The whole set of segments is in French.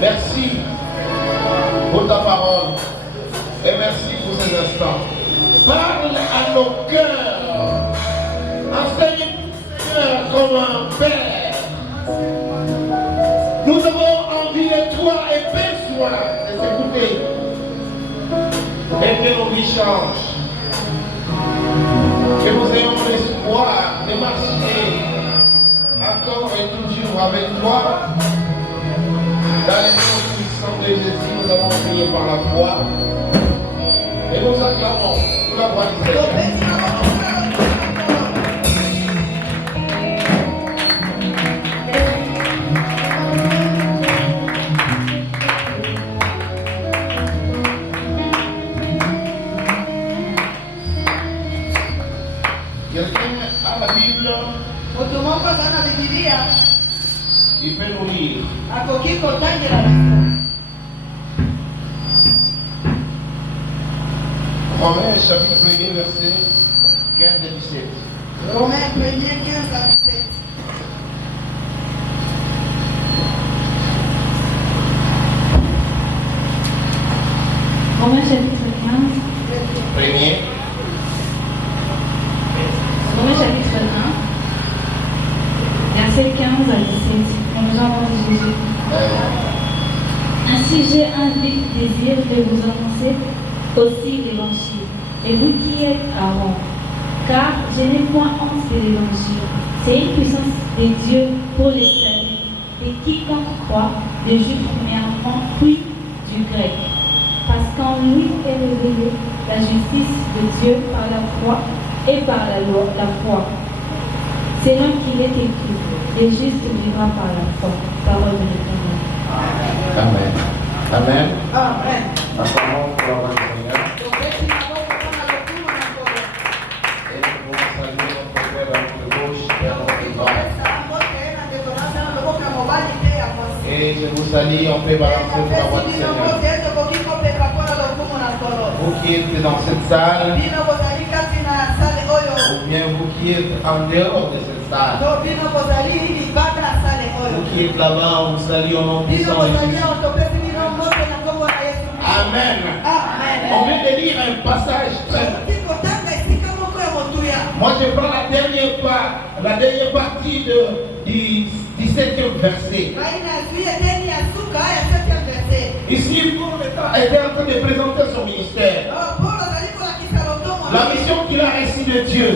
Merci pour ta parole et merci pour ces instants. Parle à nos cœurs. Enseigne-nous comme un père. Nous avons envie de toi et besoin de t'écouter. Et que nos vies changent. Que nous ayons l'espoir de marcher encore et toujours avec toi. Dans les noms puissants de Jésus, nous avons prié par la foi. Et nous acclamons sous la voix du Seigneur. Il peut nous lire. Romains chapitre 1er verset 15 et 17. Romains 1er 15 à 17. Romains chapitre 15. Premier. Romains chapitre 1. Verset 15 à 17. On nous entend Jésus. Ainsi j'ai un vif désir de vous annoncer aussi l'évangile, et vous qui êtes à Rome, car je n'ai point honte de l'évangile. C'est une puissance de Dieu pour les saluts, et quiconque croit, le juif premièrement, puis du grec. Parce qu'en lui est révélée la justice de Dieu par la foi et par la loi, la foi. Selon qu'il est écrit, le juste vivra par la foi. Parole de l'Éternel. Amen. Amen. Amen. Acclamons pour la voix du Seigneur. Et nous pouvons saluer notre Père à notre gauche et à notre droite. Et je vous salue, on peut balancer pour la voix du Seigneur. Vous qui êtes dans cette salle, ou bien vous qui êtes en dehors de cette salle, vous qui êtes là-bas, on vous salue au nom puissant de Jésus. Amen. On vient de lire un passage très. Moi je prends la dernière partie du 17e verset. Ici, Paul était en train de présenter son ministère. La mission qu'il a reçue de Dieu.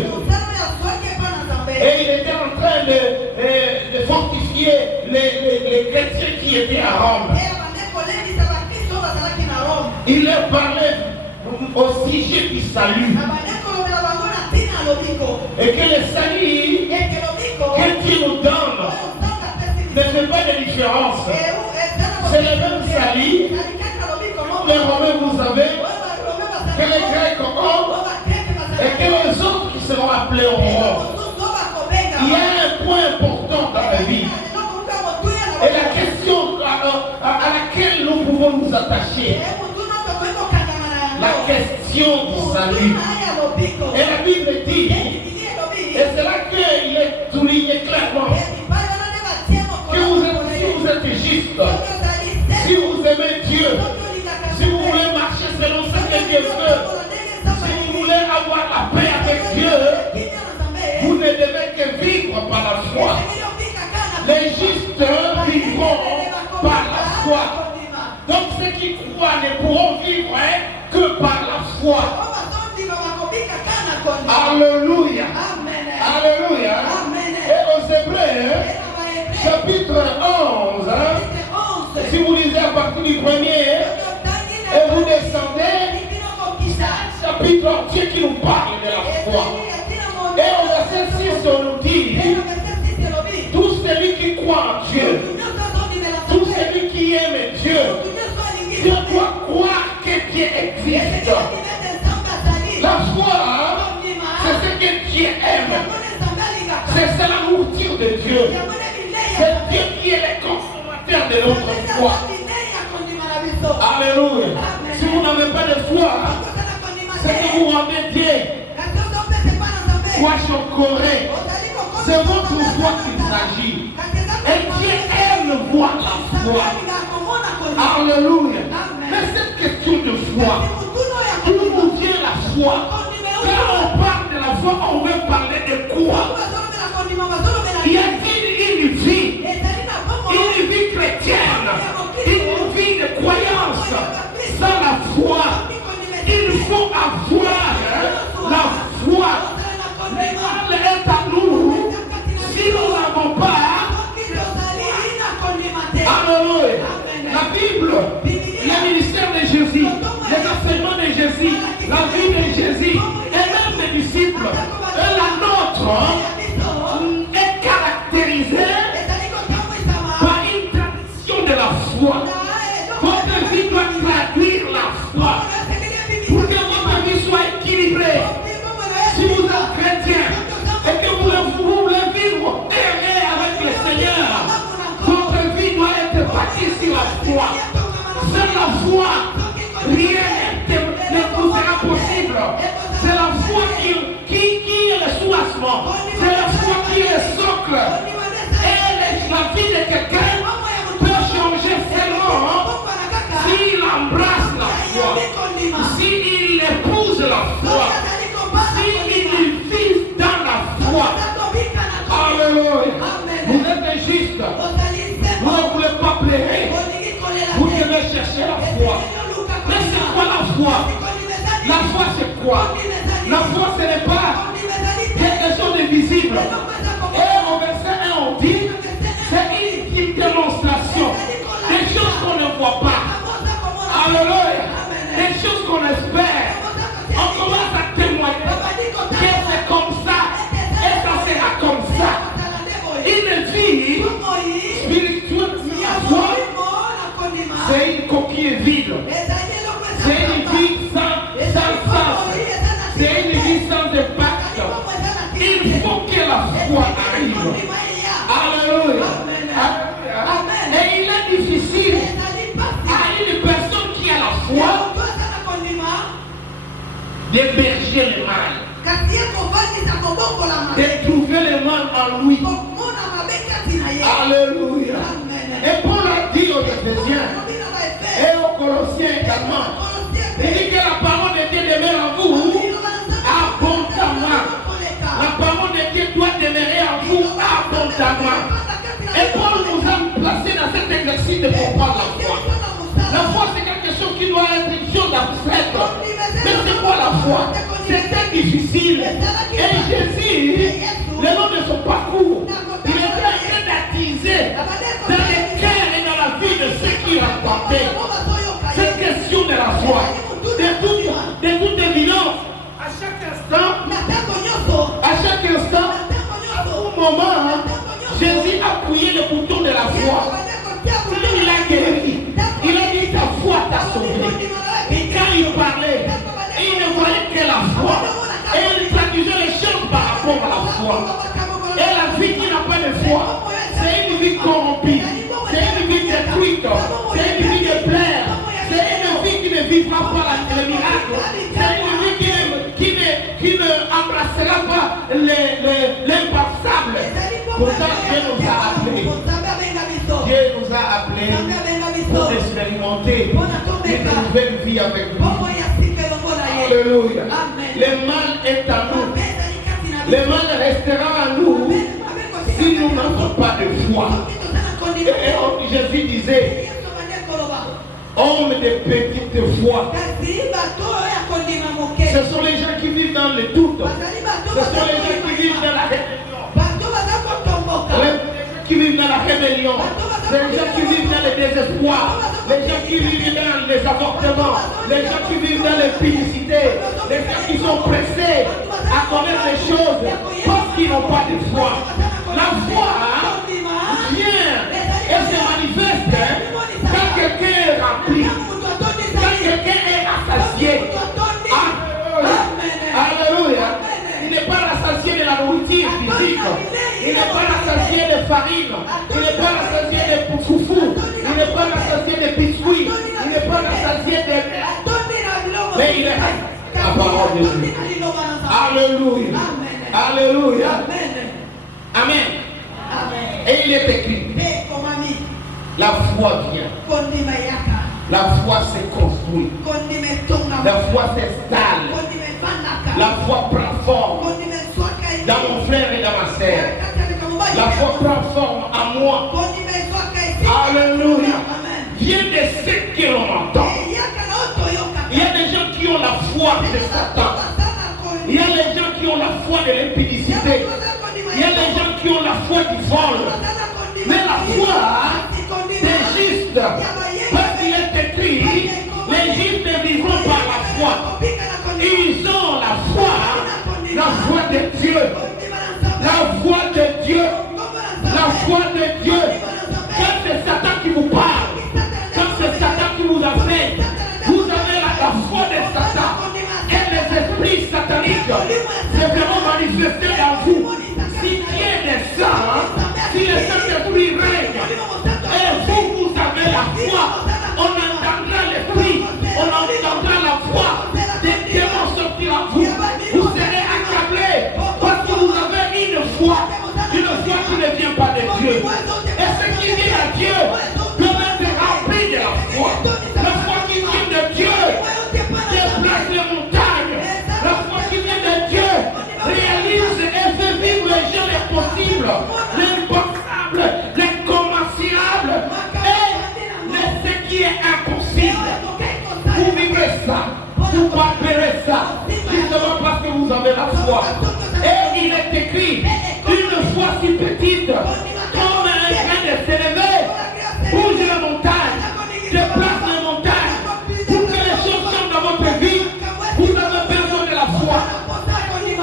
Et il était en train de fortifier les chrétiens qui étaient à Rome. Il leur parlait au sujet du salut. Et que le salut que Dieu nous donne ne fait pas de différence. C'est le même salut que les Romains vous avez, que les Grecs ont, et que les autres qui seront appelés auront. Il y a un point important dans la vie. Et la question à laquelle nous pouvons nous attacher, la question du salut. Et la Bible dit, et c'est là qu'il est souligné clairement, que si vous êtes juste, si vous aimez Dieu, si vous voulez marcher selon ce que Dieu veut, si vous voulez avoir la paix avec Dieu, vous ne devez que vivre par la foi. Les justes vivront par la foi. Donc ceux qui croient ne pourront vivre que par la foi. Alléluia. Alléluia. Et aux Hébreux, chapitre 11, si vous lisez à partir du premier, et vous descendez, c'est un chapitre entier qui nous parle de la foi. Et au verset 6, on nous dit, tout celui qui croit en Dieu, tout celui qui aime Dieu, Dieu doit croire que Dieu existe. La foi, c'est ce que Dieu aime. C'est la nourriture de Dieu. C'est Dieu qui est le consommateur de notre foi. Alléluia. Si vous n'avez pas de foi, c'est que vous rendez Dieu. Foi chocoré. C'est votre foi qu'il s'agit. Et Dieu aime voir la foi. Alléluia. Amen. Mais cette question de foi, d'où nous vient la foi? Quand on parle de la foi, on veut parler de quoi? Y a-t-il une vie chrétienne, une vie de croyance sans la foi? Il faut avoir la foi. Le mal est à nous. Si nous n'avons pas, alléluia. La Bible, le ministère de Jésus, les enseignements de Jésus, la vie de Jésus, et même les disciples, et la nôtre, est caractérisée par une tradition de la foi. Votre vie doit traduire la foi pour que votre vie soit équilibrée. Si vous êtes chrétien et que vous voulez vivre erré avec le Seigneur, votre vie doit être bâtie sur la foi. Sans la foi, rien ne vous sera possible. C'est la foi qui est le soulagement. C'est la foi qui est le socle. Et la vie de quelqu'un peut changer seulement s'il embrasse la foi, s'il épouse la foi, s'il vit dans la foi. Alléluia. Vous êtes injuste. Vous ne voulez pas plaire. Vous devez chercher la foi. Mais c'est quoi la foi? La foi c'est quoi? La foi ce n'est pas quelque chose de visible. Et au verset 1 on dit, c'est une démonstration. Des choses qu'on ne voit pas. Alléluia. Des choses qu'on espère. On commence à témoigner que c'est comme ça. Et ça sera comme ça. Une vie spirituelle, la foi, c'est une coquille vide. C'est une vie sans sens. C'est une vie sans impact. Il faut que la foi arrive. Alléluia. Et il est difficile à une personne qui a la foi d'héberger le mal, de trouver le mal en lui. Alléluia. Et Paul a dit aux Éphésiens et aux Colossiens également, il dit que la parole de Dieu demeure en vous abondamment. La parole de Dieu doit demeurer en vous abondamment. Et Paul nous a placés dans cet exercice de comprendre la foi. La foi c'est quelque chose qui doit être une chose abstraite. Mais c'est quoi la foi? C'est très difficile. Et Jésus, le long de son parcours, il était baptisé dans les cœurs et dans la vie de ceux qui racontaient cette question de la foi. De toute évidence, à chaque instant, à tout moment, Jésus a appuyé le bouton de la foi. Il a guéri. Il a dit ta foi t'a sauvé. Et quand il parlait, il ne voyait que la foi. Et il traduisait les choses par rapport à la foi. Et la vie qui n'a pas de foi, c'est une vie corrompue. C'est une vie détruite. C'est une vie de plaire. C'est une vie qui ne vivra pas le miracle. C'est une vie qui ne embrassera pas l'impassable. Pourtant, Dieu nous a appelés. Dieu nous a appelés pour expérimenter une nouvelle vie avec lui. Alléluia. Le mal est à nous. Le mal restera à nous si nous n'avons pas de foi. Et Jésus disait, homme de petite foi. Ce sont les gens qui vivent dans le doute. Ce sont les gens qui vivent dans la rébellion. Qui vivent dans la rébellion. Les gens qui vivent dans le désespoir. Les gens qui vivent dans les avortements. Les gens qui vivent dans l'impudicité. Les gens qui sont pressés à connaître les choses parce qu'ils n'ont pas de foi. La foi vient et se manifeste quand quelqu'un est rempli, quand quelqu'un est rassasié. Alléluia. Il n'est pas rassasié de la nourriture physique. Il n'est pas rassasié de farine. Il n'est pas rassasié de foufou. Il n'est pas rassasié de biscuits. Il n'est pas rassasié de... Mais il est la parole de Dieu. Alléluia. Alléluia. Amen. Et il est écrit, la foi vient La foi se construit. La foi s'installe. La foi prend forme dans mon frère et dans ma sœur. La foi prend forme en moi. Alléluia. Viens de ce que l'on entend. Il y a des gens qui ont la foi de Satan. Il y a des gens qui ont la foi de l'impudicité. Il y a des gens qui ont la foi du vol. Mais la foi des justes, parce qu'il est écrit, les justes vivront par la foi. Ils ont la foi de Dieu. La foi de Dieu. La foi de Dieu. Quand c'est Satan qui vous parle, quand c'est Satan qui vous appelle, vous avez la foi de Satan. Et les esprits sataniques se verront manifester en vous. Si Dieu descend, si le Saint-Esprit règne, et vous avez la foi, on entendra l'esprit, on entendra la foi, des démons sortiront à vous. Vous serez accablés parce que vous avez une foi qui ne vient pas de Dieu. Et ce qui vient à Dieu doit être rempli de la foi. La foi qui vient de Dieu déplace les montagnes. La foi qui vient de Dieu réalise et fait vivre les gens les possibles, l'impossible, l'incommensurable et ce qui est impossible. Vous vivrez ça, vous parlerez ça, justement parce que vous avez la foi. Et il est écrit, une foi si petite, comme un grain de s'élever, bouge les montagnes, déplace les montagnes. Pour que les choses changent dans votre vie, vous avez besoin de la foi.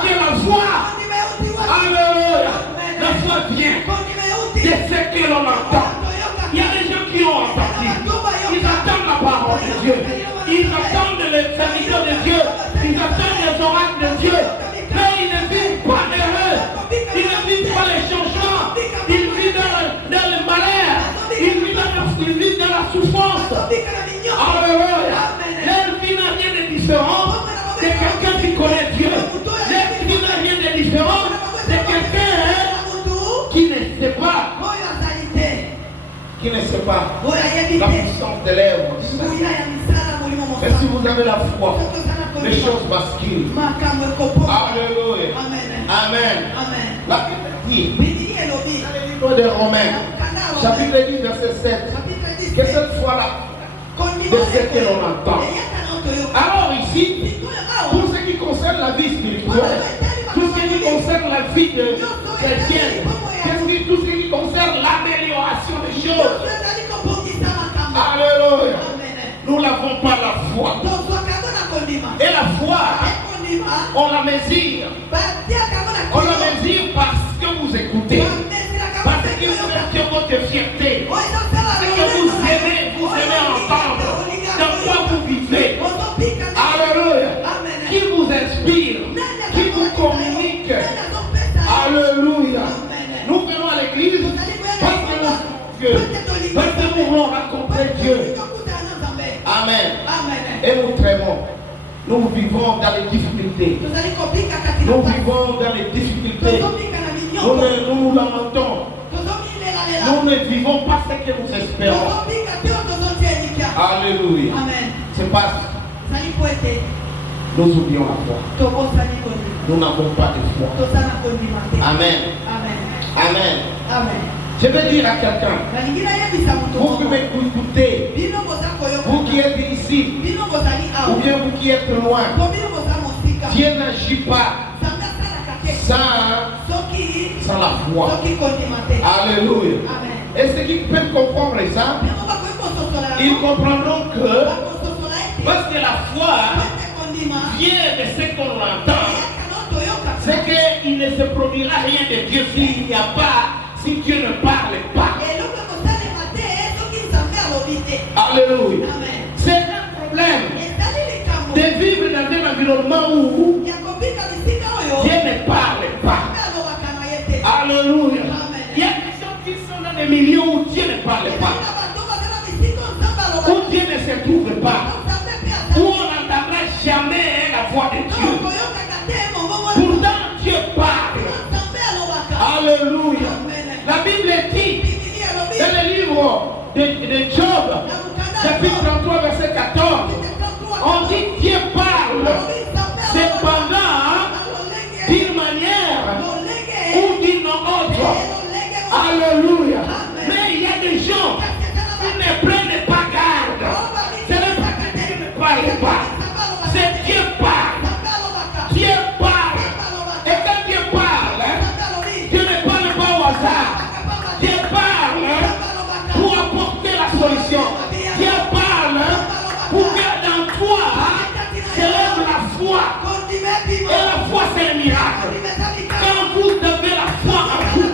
Et la foi, alléluia, la foi vient de ce que l'on entend. Il y a des gens qui ont entendu, ils attendent la parole de Dieu, ils attendent les serviteurs de Dieu, ils attendent les oracles de Dieu, mais ils ne vivent pas l'heureux, ils ne vivent pas les changements, ils vivent dans le malheur, ils vivent dans la souffrance. Alléluia. Leur vie n'a rien de différent de quelqu'un qui connaît Dieu. Leur vie n'a rien de différent de quelqu'un qui ne sait pas. Qui ne sait pas la puissance de l'œuvre. Et si vous avez la foi, les choses basculent. Alléluia. Amen. La Bible dit, dans le livre de Romains, chapitre 10, verset 7, que cette foi-là, de ce que l'on entend. Alors ici, pour ce qui concerne la vie spirituelle, tout ce qui concerne la vie de chrétienne, tout ce qui concerne l'amélioration des choses, alléluia, nous n'avons pas la foi. Et la foi, on la mesure. On la mesure parce que vous écoutez, parce que vous êtes votre fierté, parce que vous aimez entendre dans quoi vous vivez. Alléluia. Qui vous inspire, qui vous communique. Alléluia. Nous venons à l'église parce que nous voulons rencontrer Dieu. Amen. Et nous traînons. Nous vivons dans les difficultés. Nous vivons dans les difficultés. Nous nous lamentons. Nous ne vivons pas ce que nous espérons. Alléluia. C'est parce que nous oublions la foi. Nous n'avons pas de foi. Amen. Amen. Je vais dire à quelqu'un, vous qui m'écoutez, vous qui êtes ici, ou bien vous qui êtes loin, Dieu n'agit pas sans la foi. Alléluia. Et ceux qui peuvent comprendre ça, ils comprendront que parce que la foi vient de ce qu'on entend, c'est qu'il ne se produira rien de Dieu s'il n'y a pas, si Dieu ne parle pas. Alléluia. C'est un problème de vivre dans un environnement où Dieu ne parle pas. Alléluia. Il y a des gens qui sont dans des milieux où Dieu ne parle pas, où Dieu ne se trouve pas, où on n'entendra jamais la voix de Dieu. Pourtant Dieu parle. Alléluia. La Bible dit dans le livre de Job, chapitre Chapitre 33, verset 14. On dit que Dieu parle cependant d'une manière ou d'une autre. Alléluia. Mais il y a des gens qui ne prennent pas garde. Ce n'est pas que Dieu ne parle pas. C'est Dieu parle. Dieu parle. Et quand Dieu parle, Dieu ne parle pas au hasard. Dieu parle pour apporter la solution. Dieu parle pour que dans toi s'élève la foi. Et la foi, c'est un miracle. Quand vous avez la foi en vous,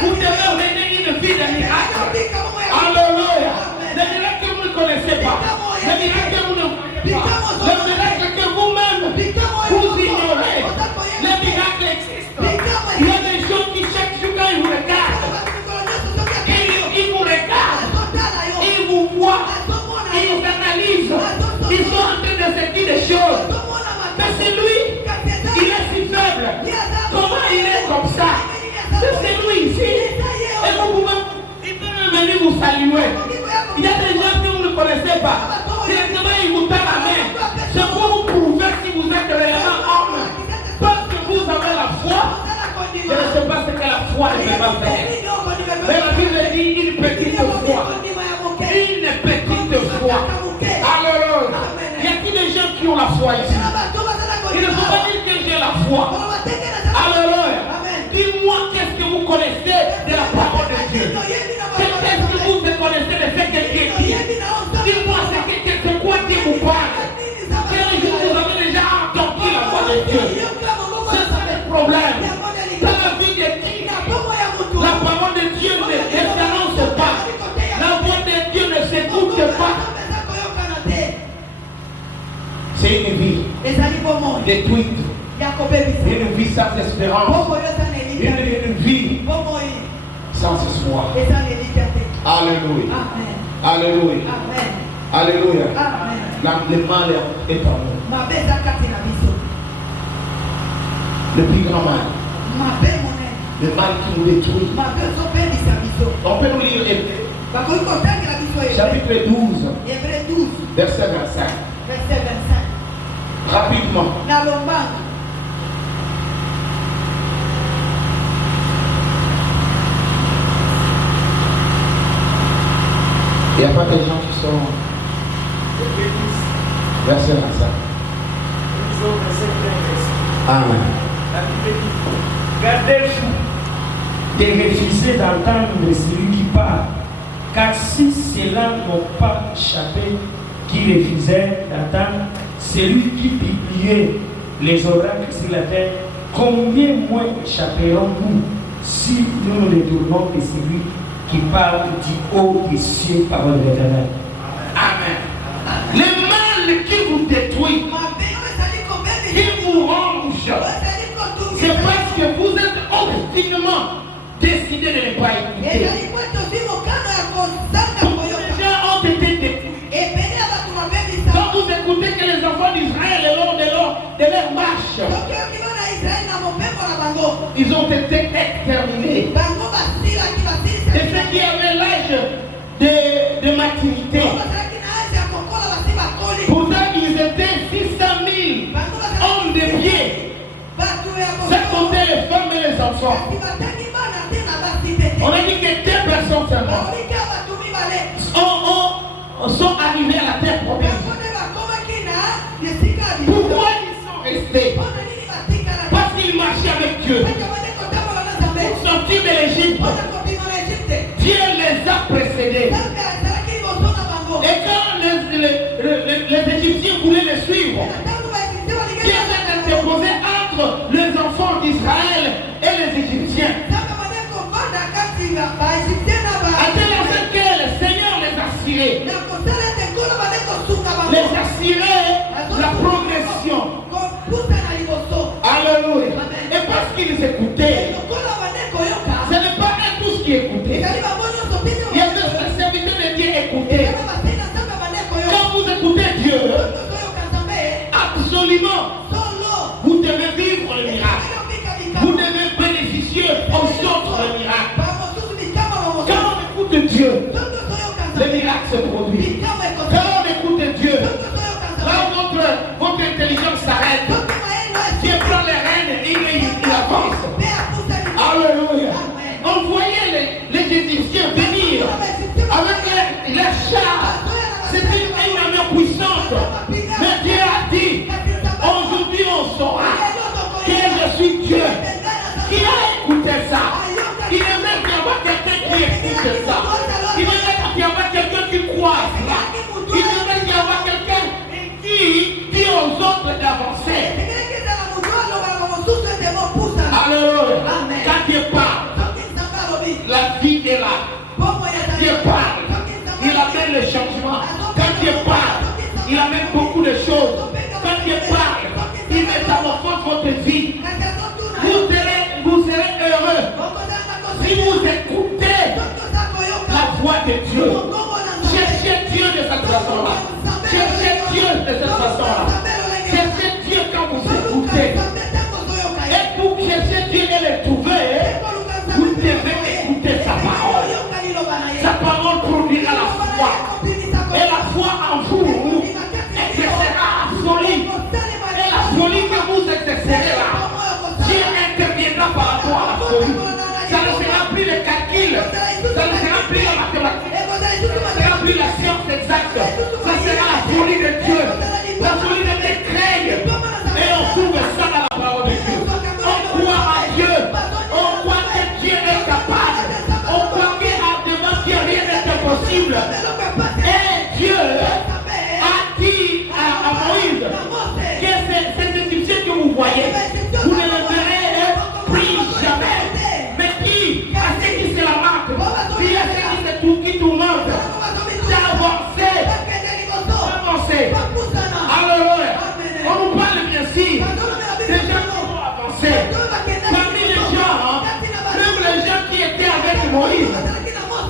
vous devez mener une vie de miracle. Alléluia. Le miracle que vous ne connaissez pas. Le miracle que vous ne voyez pas. Le miracle que vous-même vous ignorez. Le miracle existe. Il y a des gens qui chaque jour quand ils vous regardent, ils vous regardent, ils vous voient, ils vous analysent. Ils sont en train de se dire des choses. Mais c'est lui, il est si faible. Comment il est comme ça? C'est lui ici. Et vous pouvez, il peut même venir vous saluer. Il y a des gens que vous ne connaissez pas. Directement, il vous tend la main. C'est pour vous prouver si vous êtes réellement homme. Parce que vous avez la foi. Je ne sais pas ce que la foi ne peut pas faire. Mais la Bible dit une petite foi. Une petite foi. Alors, il y a qui des gens qui ont la foi ici? Il ne faut pas dire que j'ai la foi. Alors, dis-moi qu'est-ce que vous connaissez de la parole de Dieu. Qu'est-ce que vous connaissez de ce que Dieu dit? Dis-moi c'est quoi Dieu vous parle. Quel jour vous avez déjà entendu la voix de Dieu? C'est ça le problème. Dans la vie de qui? La parole de Dieu ne s'annonce pas. La voix de Dieu ne s'écoute pas. C'est une vie détruite. Une vie sans espérance. Une vie sans espoir. Alléluia. Alléluia. Alléluia. Le mal est en nous. Le plus grand mal. Le mal qui nous détruit. On peut nous lire chapitre 12, verset 25. Rapidement. Il n'y a pas des gens qui sont verset 25. Amen. Gardez-vous de refuser d'entendre celui qui parle, car si cela n'ont pas échappé, qui refusait d'entendre celui qui publiait les oracles sur la terre, combien moins échapperons-nous si nous nous détournons de celui qui parle du haut des cieux, parole de l'Éternel. Amen. Le mal qui vous détruit, qui vous ronge, c'est parce que vous êtes obstinément décidé de ne pas écouter. Les gens ont été détruits. Quand vous écoutez que les enfants d'Israël, le long de leur marche, ils ont été exterminés. Et ceux qui avaient l'âge de maturité, pourtant ils étaient 600 000 hommes de pied, sans compter les femmes et les enfants. On a dit que 2 personnes seulement sont arrivés à la terre promise. Pourquoi ils sont restés? Parce qu'ils marchaient avec Dieu. Pour sortir de l'Égypte, Dieu les a précédés. Et quand les Égyptiens voulaient les suivre, Dieu s'est interposé entre les enfants d'Israël et les Égyptiens. À tel enseigne que le Seigneur les assurait. Les assurait la progression. Alléluia. Et parce qu'ils écoutaient, ce n'est pas eux tous qui écoutaient. Il y avait des serviteurs de Dieu écoutés. Quand vous écoutez Dieu, absolument, vous devez vivre le miracle. Vous devez bénéficier aux autres le miracle. Quand on écoute Dieu, le miracle se produit. Quand de Dieu. Cherchez Dieu de cette façon-là. Cherchez Dieu de cette façon-là. Cherchez Dieu quand vous écoutez. Et pour chercher Dieu et le trouver, vous devez écouter sa parole. Sa parole produira la foi. Et la foi en vous exercera la folie. Et la folie que vous exercerez là, Dieu interviendra par rapport à la folie. Ça ne sera plus le calcul, ça ne sera plus la mathématique, ça ne sera plus la science exacte, ça sera la folie de Dieu, la folie de mes craignes. Et on trouve ça dans la parole de Dieu. On croit en Dieu, on croit que Dieu est capable, on croit qu'à Dieu rien n'est impossible. Et Dieu a dit à Moïse que ces Égyptiens que vous voyez, vous ne les verrez plus jamais. Mais qui a ce qui se la marque, qui a ce qui tourmente, d'avancer, avancer. Alléluia. On nous parle bien sûr des gens qui vont avancer. Parmi les gens, même les gens qui étaient avec Moïse,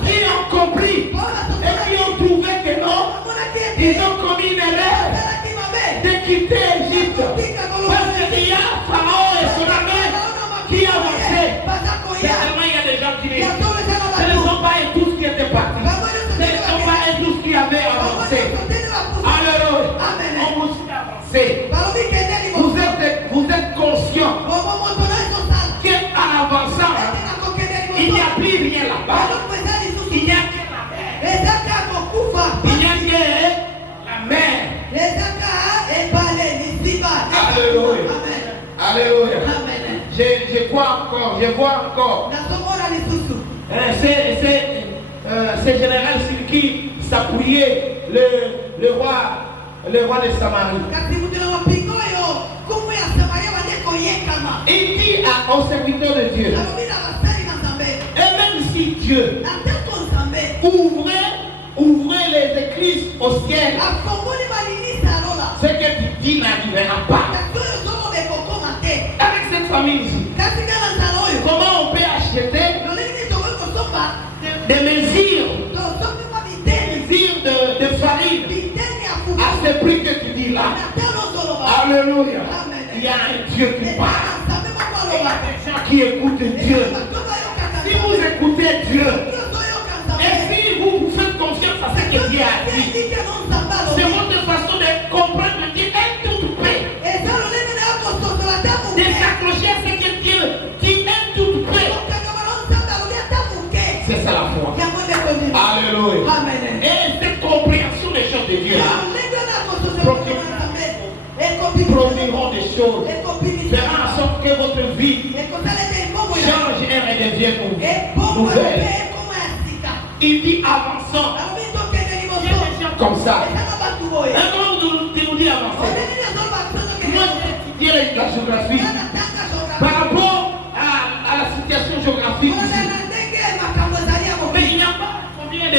qui ont compris et qui ont trouvé que non, ils ont commis une erreur de quitter l'Égypte. Parce qu'il y a Pharaon et son armée qui avançaient. Certainement, il y a des gens qui disent, ce ne sont pas eux tous qui étaient partis. Ce ne sont pas eux tous qui avaient avancé. Alors, on vous avancé. Vous êtes conscient qu'en avançant, il n'y a plus rien là-bas. Il n'y a que la mer. Il n'y a que la mer. Alléluia. Alléluia. Je crois encore, je vois encore. C'est général sur qui s'appuyait le roi de Samarie. Il dit aux serviteurs de Dieu, et même si Dieu ouvrez les écluses au ciel, ce que tu dis n'arrivera pas. Avec cette famille ici, comment on peut acheter des mesures de farine à ce prix que tu dis là? Alléluia. Il y a un Dieu qui parle. Et il y a des gens qui écoutent Dieu. Si vous écoutez Dieu, et si vous faites confiance à ce que Dieu a dit, c'est votre façon de comprendre que Dieu est tout prêt. De s'accrocher à ce que Dieu dit est tout prêt. C'est ça la foi. Alléluia. Et cette compréhension des choses de Dieu produiront des choses, fera en sorte que votre vie change et redevienne nouvelle. Il dit avançant. Il y a des gens comme ça. Comment vous dit avancer? Moi j'ai étudié la géographie. Par rapport à la situation géographique ici. Mais il n'y a pas combien de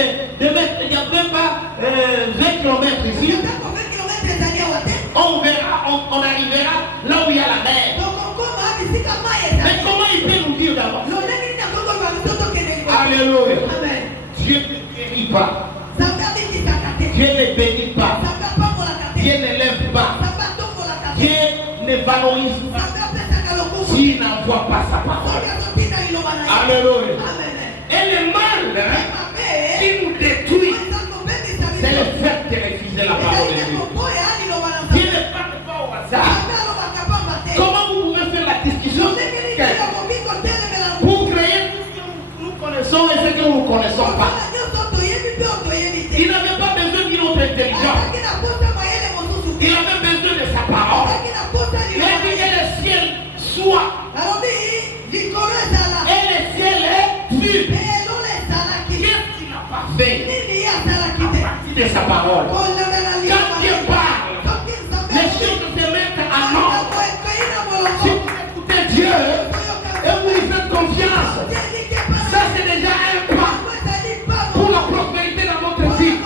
mètres, il n'y a même pas 20 km ici. On verra, on arrivera là où il y a la mer. Mais comment il peut nous dire d'avance? Alléluia. Dieu ne guérit pas. Dieu ne bénit pas. Dieu ne lève pas. Dieu ne valorise pas. S'il n'envoie pas sa parole. Alléluia. Et le mal qui nous détruit, c'est le fait de refuser la parole de Dieu. Dieu ne parle pas au hasard. Comment vous pouvez faire la discussion pour créer tout ce que nous connaissons et ce que nous ne connaissons pas? Il n'avait pas besoin d'une autre intelligence. Il avait besoin de sa parole. Il a dit que le ciel soit. Et le ciel est fut. Qu'est-ce qu'il n'a pas fait à partir de sa parole? Quand Dieu parle, les choses se mettent en ordre. Si vous écoutez Dieu et vous lui faites confiance, ça c'est déjà un pas pour la prospérité dans votre vie,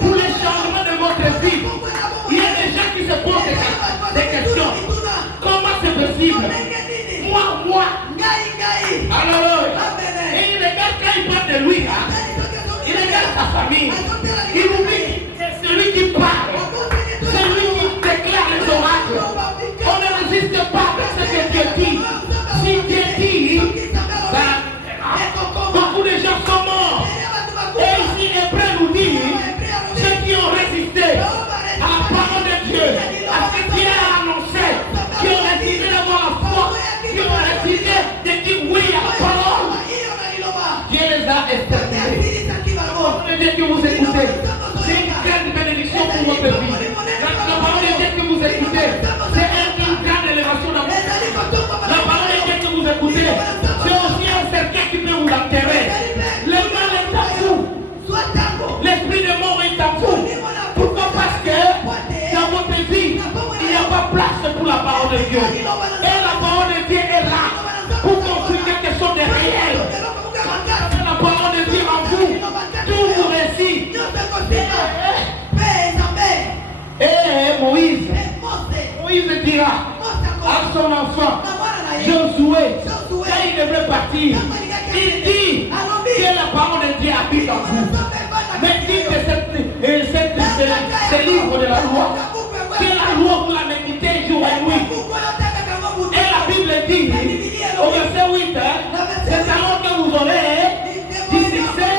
pour les changements de votre vie. Il y a des gens qui se posent des questions. Comment c'est possible? Moi. Alors, et il regarde quand il parle de lui, il regarde sa famille. Il oublie que c'est celui qui parle. C'est lui qui déclare les oracles. On ne résiste pas avec ce que Dieu dit. Si Dieu dit, beaucoup de gens sont morts. Et ici, Hébreu nous dit, ceux qui ont résisté à la parole de Dieu, à ce que Dieu a annoncé, qui ont décidé d'avoir la foi, qui ont décidé de dire oui à la parole, Dieu les a exterminés. La parole de Dieu que vous écoutez, c'est une grande bénédiction pour votre vie. La parole de Dieu que vous écoutez, c'est une grande élévation dans votre vie. La parole de Dieu que vous écoutez, c'est aussi un cercueil qui peut vous enterrer. Le mal est à vous. L'esprit de mort est à vous. Pourquoi? Parce que dans votre vie, il n'y a pas place pour la parole de Dieu. Et la parole de Dieu est là pour construire quelque chose de réel. La parole de Dieu en vous, tout vous réussit. Et Moïse dira à son enfant, Josué, quand il devrait partir, il dit que la parole de Dieu habite en vous. Mais dites que ce livre de la loi, que la loi vous la méditez jour et nuit. Et la Bible dit, au verset 8, c'est alors que vous aurez du succès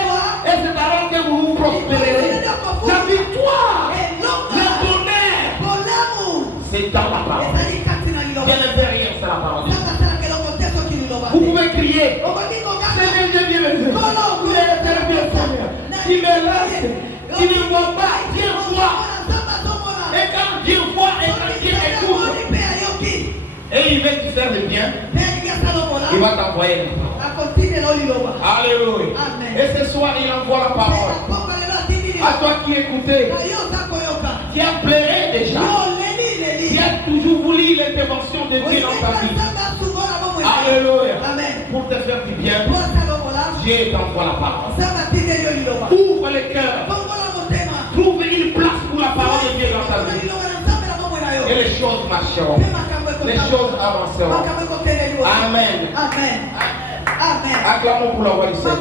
et c'est alors que vous vous prospérerez. La victoire, le bonheur, c'est dans la parole. Dieu ne fait rien sans la parole. Vous pouvez crier, Seigneur Dieu bienvenu, vous êtes bien Seigneur. Il me laisse, il ne voit pas, Dieu voit. Et quand Dieu voit et quand Dieu écoute, et il veut te faire le bien, il va t'envoyer la parole. Alléluia. Et ce soir, il envoie la parole. À toi qui écoutais, qui a pleuré déjà, qui a toujours voulu l'intervention de Dieu dans ta vie. Alléluia. Pour te faire du bien, Dieu t'envoie la parole. Ouvre le cœur. Trouve une place pour la parole de Dieu dans ta vie. Et les choses marcheront. Les choses avanceront. Amen. Acclamons pour la voix du Seigneur.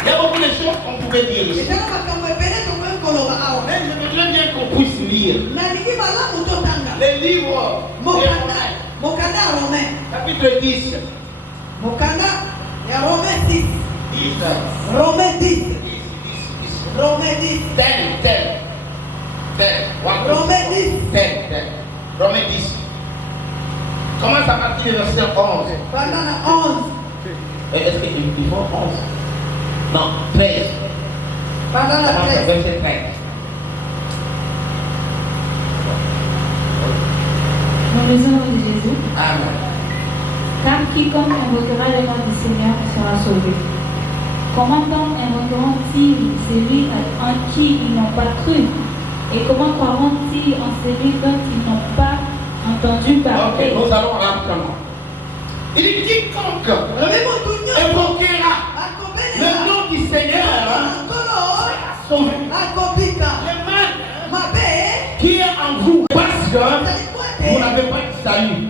Il y a beaucoup de choses qu'on pouvait dire ici. Mais je voudrais bien qu'on puisse lire les livres des Romains. Chapitre 10. Romains 10. Romains 10. 10. Commence à partir du verset 11. Est-ce qu'il faut 11? Non, 13. Verset 13. Dans le nom de Jésus. Amen. Car quiconque invoquera le nom du Seigneur sera sauvé. Comment donc invoqueront-ils celui en qui ils n'ont pas cru? Et comment croiront-ils en celui dont ils n'ont pas entendu parler? Ok, nous allons rapidement. Il dit quiconque invoquera le nom du Seigneur sera sauvé. Le mal qui est en vous, parce que vous n'avez pas de salut.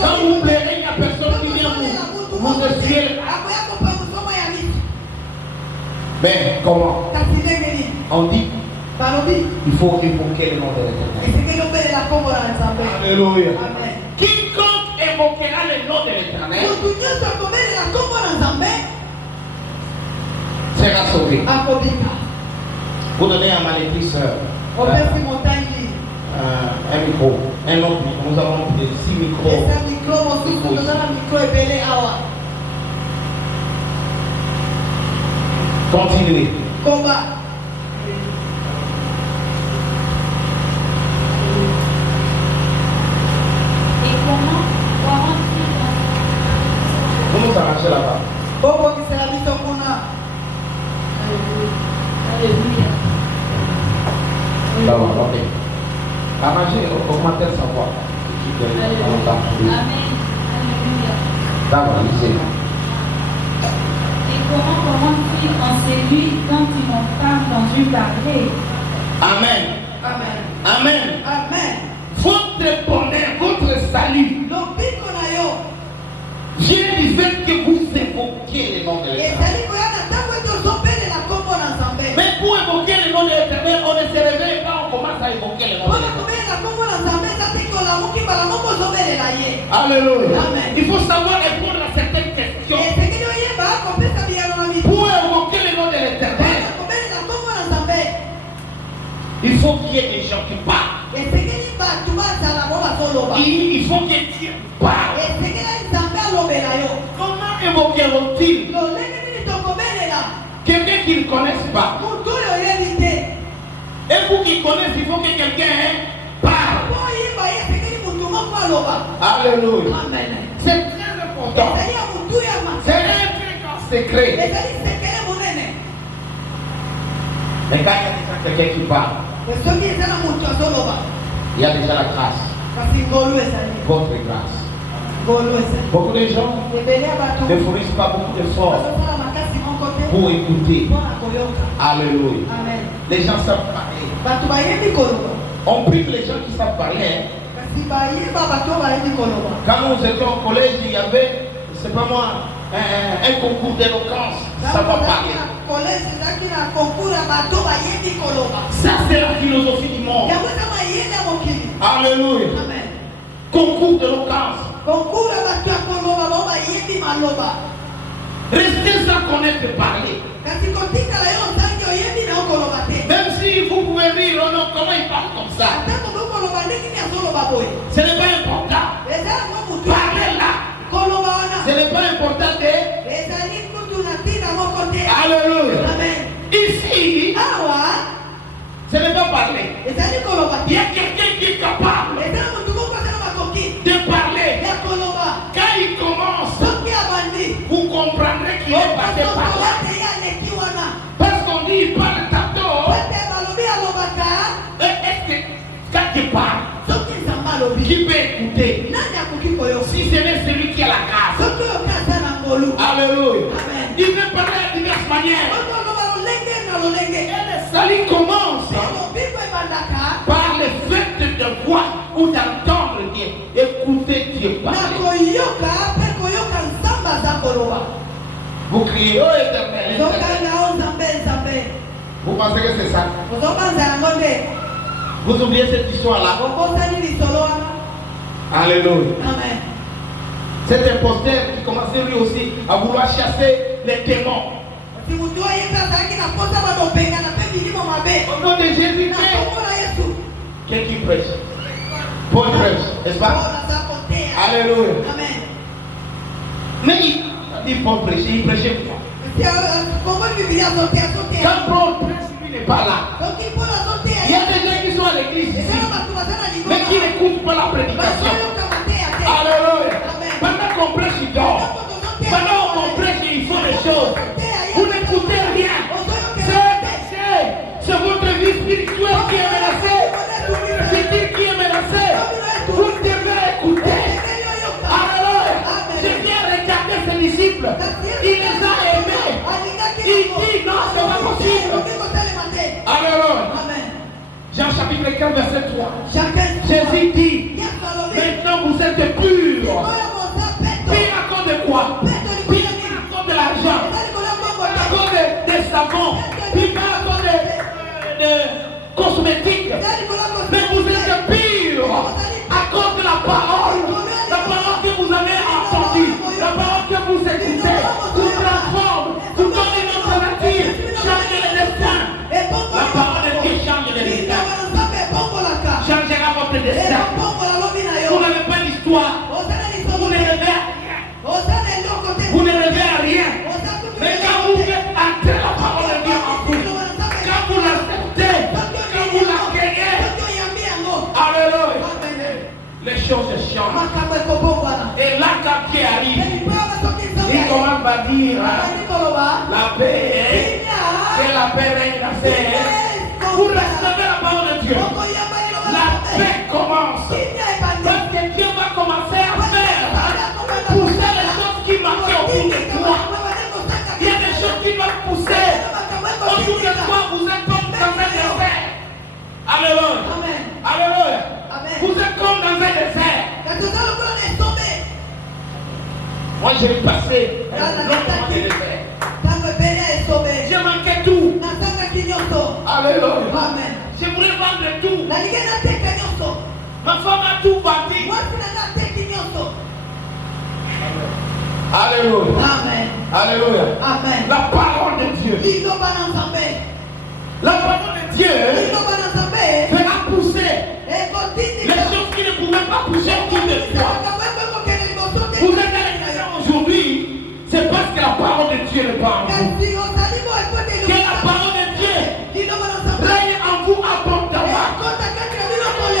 Quand vous plairez, il n'y a personne qui vient vous essuyer. Mais comment? On dit il faut évoquer le nom de l'Éternel. Alléluia. Quiconque évoquera le nom de l'Éternel sera sauvé. Vous donnez à ma lectrice un micro, un autre micro. Nous avons 6 micros. Continuez. Et comment croiront-ils Vous nous arrachez là-bas. Alléluia. D'accord, ok. Arrangez, augmentez sa voix. Amen. Alléluia. D'accord, lisez. Et comment croiront-ils en celui dont ils n'ont pas entendu parler? Amen. Amen. Votre bonheur, votre salut vient du fait que vous évoquiez le nom de l'Éternel. pour évoquer le nom de l'Éternel, on ne se réveille pas, on commence à évoquer le nom de l'Éternel. Alléluia. Amen. Il faut savoir répondre à certaines questions. Pour évoquer le nom de l'Éternel, il faut qu'il y ait des gens qui parlent. Il faut que Dieu parle. Comment évoqueront-ils quelqu'un qu'ils ne connaissent pas? Et pour qu'ils connaissent, il faut que quelqu'un parle. Alléluia. C'est très important. C'est un très grand secret. Mais quand il y a déjà quelqu'un qui parle, il y a déjà la grâce. Votre grâce. Beaucoup de gens ne fournissent pas beaucoup d'efforts pour écouter. Alléluia. Les gens savent parler. On prive les gens qui savent parler. Quand nous étions au collège, il y avait, c'est pas moi, un concours d'éloquence. Ça va parler. Ça, c'est la philosophie du monde. Alléluia. Concours d'éloquence. Restez sans connaître parler. Même si vous pouvez rire, oh non, comment il parle comme ça? Ce n'est pas important. Parlez là. Ce n'est pas important de... Alléluia. Ici, ce n'est pas parler. Il y a quelqu'un qui est capable de parler. Quand il commence, vous comprendrez qu'il est passé par là. Parce qu'on dit, il parle tantôt. Est-ce que quand il parle, qui peut écouter? Si ce n'est celui qui a la grâce. Alléluia. Il veut parler de diverses manières. Et le salut commence par le fait de voir ou d'entendre Dieu. Écouter Dieu parler. Vous criez, oh Éternel, Éternel. Vous pensez que c'est ça? Vous oubliez cette histoire-là? Alléluia. Cet imposteur qui commençait lui aussi à vouloir chasser les démons. Au nom de Jésus-Christ. Quelqu'un qui prêche. Paul prêche, n'est-ce pas? Alléluia. Mais il dit Paul prêcher, il prêchait quoi? Quand Paul prêche, lui n'est pas là. Il y a des gens qui sont à l'église ici, mais qui n'écoutent pas la prédication. Alléluia. Pendant qu'on prêche, ils dorment. Pendant qu'on prêche, ils font des choses. Vous n'écoutez rien. C'est votre vie spirituelle qui est menacée. C'est qui est menacé. Vous devez écouter. Alléluia. Je viens regarder ses disciples. Il les a aimés. Il dit non, c'est pas possible. Alléluia. Jean chapitre 4, verset 3. Jésus dit, maintenant vous êtes purs. Pire à cause de quoi? Pire à cause de l'argent. À cause des savons. Pire à cause de cosmétiques. Mais vous êtes purs à cause de la parole. La parole que vous avez entendue. La parole que vous écoutez. Vous transforme. Vous donne une autre nature. Change les destins. La parole de Dieu change les destins. Changera votre destin. Vous n'avez pas l'histoire. Vous ne rêvez à rien. Vous ne rêvez à rien. Mais quand vous faites entrer la parole de Dieu en vous, quand vous l'acceptez, quand vous l'accueillez, alléluia, les choses changent. Et là, quand Dieu arrive, il commence à dire la paix, que la paix règne dans ces. Vous recevez la parole de Dieu. La paix commence. Parce que Dieu va commencer à faire pousser les choses qui marchaient au bout de toi. Il y a des choses qui vont pousser. Autour de toi, vous êtes comme dans un désert. Alléluia. Alléluia. Vous êtes comme dans un désert. Moi, j'ai passé un long moment de désert. J'ai manqué tout. Alléluia. Amen. J'aimerais vendre tout. Nalingi nateka nyonso. Ma femme a tout bâti. Mwasi na nateki nyonso. Alléluia. Amen. Alléluia. Amen. La parole de Dieu. Liloba na Nzambe. La parole de Dieu Liloba na Nzambe. fera pousser Ekotindi. les choses qui ne pouvaient pas pousser tout de fois. Vous êtes à l'extérieur aujourd'hui, c'est parce que la parole de Dieu n'est pas en vous. Que la parole de Dieu règne en vous abondamment. Que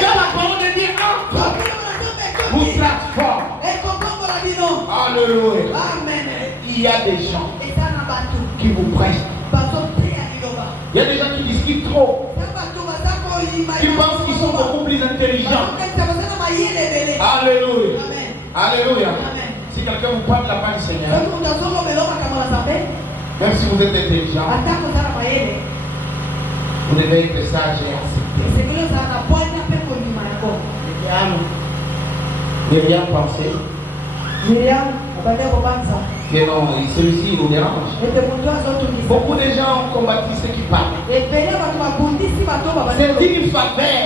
la parole de Dieu entre vous transforme. Alléluia. Amen. Il y a des gens qui vous prêchent. Il y a des gens qui discutent trop, qui pensent qu'ils sont beaucoup plus intelligents. Alléluia. Alléluia. Si quelqu'un vous parle de la part du Seigneur, même si vous êtes intelligent, vous devez être sage et accepter. De bien penser que non, celui-ci nous dérange. Beaucoup de gens ont combattu ceux qui parlent. C'est une faveur